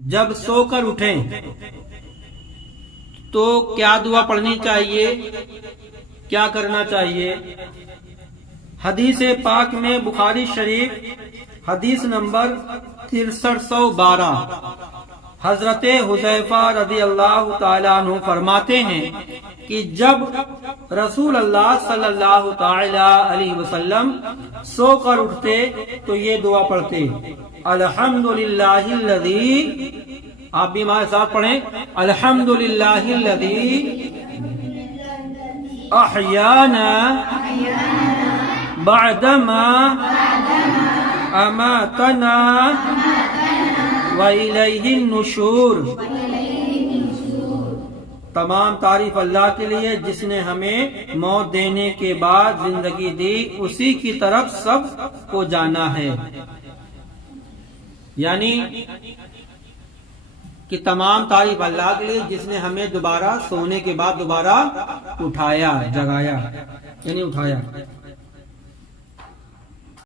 جب سو کر اٹھیں تو کیا دعا پڑھنی چاہیے، کیا کرنا چاہیے؟ حدیث پاک میں بخاری شریف حدیث نمبر 6312 حضرت حذیفہ رضی اللہ تعالیٰ عنہ فرماتے ہیں کہ جب رسول اللہ صلی اللہ تعالیٰ علیہ وسلم سو کر اٹھتے تو یہ دعا پڑھتے، الحمدللہ الذی، آپ بھی ہمارے ساتھ پڑھیں، الحمدللہ الذی احیانا بعدما اماتنا وَإِلَيْهِ النُّشُورُ۔ تمام تعریف اللہ کے لیے جس نے ہمیں موت دینے کے بعد زندگی دی، اسی کی طرف سب کو جانا ہے۔ یعنی کہ تمام تعریف اللہ کے لیے جس نے ہمیں دوبارہ سونے کے بعد دوبارہ اٹھایا، جگایا، یعنی اٹھایا۔